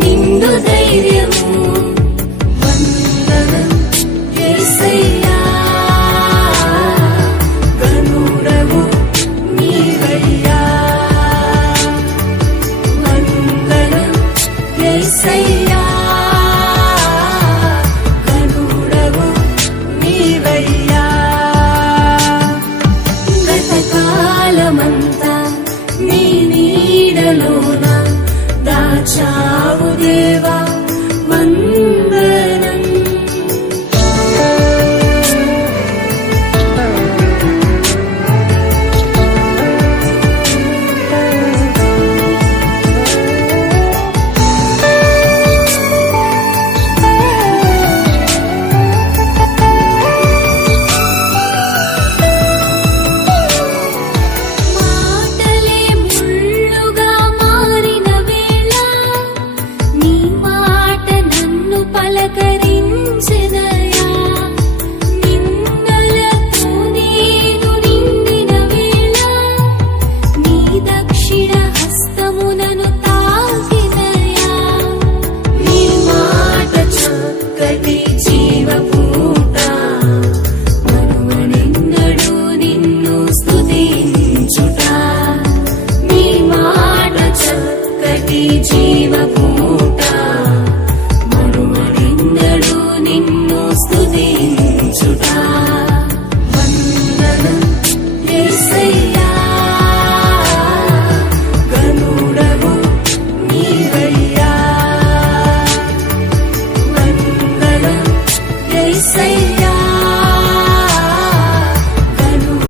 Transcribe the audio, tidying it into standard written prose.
నిండు ధైర్యము. వందనం యేసయ్యా, గనుడవు నీవయ్యా. వందనం యేసయ్యా, గనుడవు నీవయ్యా. గతకాలమంతా నీ నీడలోన దాచావు దేవా, వందనం. మాటలే ముళ్ళుగా మారిన వేళ నీ మాట నన్ను పలకరించెదయా. నిందలతో నేను నిండిన వేళ నీ దక్షిణ హస్తము నన్ను తాకినయా. నీ మాట చక్కటి జీవపూట, మనువనెన్నడూ నిన్ను స్తుతించుట. నీ మాట చక్కటి జీవపూట,